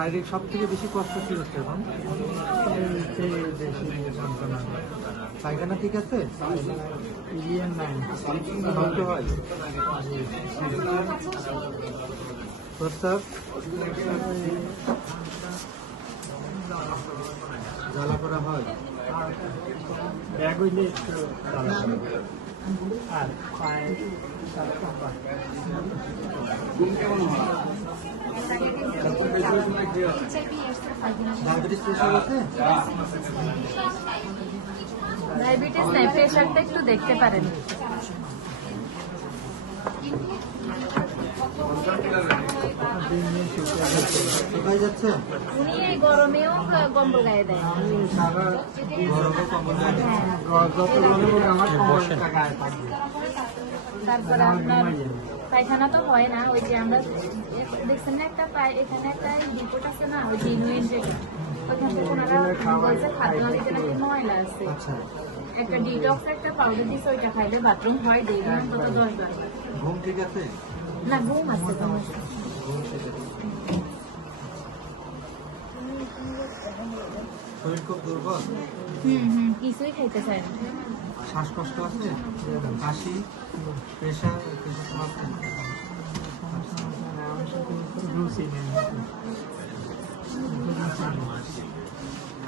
শারীরিক সব থেকে বেশি কষ্ট কি হচ্ছে এখন? পায়খানা ঠিক আছে? রক্ত হয়? প্রস্তাব? জ্বালা করা হয়? ব্যাগ আর। ডায়াবেটিস নাই প্রেশারটা একটু দেখতে পারেন। উনি এই গরমেও কম্বল গায়ে দেয়। তারপরে আপনার পায়খানা তো হয় না ওই যে আমরা দেখছেন না একটা এখানে একটা রিপোর্ট আছে না ওই জেনুইন যেটা ওইখান থেকে ওনারা বলছে খাদ্য নালীতে নাকি ময়লা আছে। আচ্ছা। একটা ডিটক্স একটা পাউডার দিছে ওইটা খাইলে বাথরুম হয় দেখবেন অন্তত দশ বার ঘুম ঠিক আছে? না ঘুম আছে ঘুম ঠিক আছে শরীর খুব দুর্বল? হুম হুম। কিছুই খাইতে চায় না। শ্বাসকষ্ট আছে? কাশি প্রেশার কিছু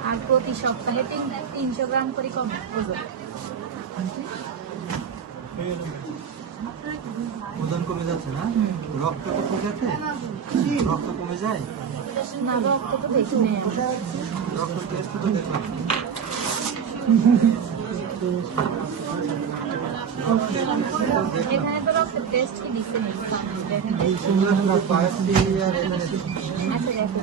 আর প্রতি সপ্তাহে তিন তিনশো গ্রাম করে কম ওজন। ওজন কমে যাচ্ছে না? রক্ত তো ঠিক আছে রক্ত কমে যায়? না রক্ত তো দেখি নেই রক্ত টেস্ট তো দেখলাম এখানে তো রক্তের টেস্ট কি দিচ্ছে নেই দেখেন এই শুনলাম বায়োপসি আর এখানে আচ্ছা দেখো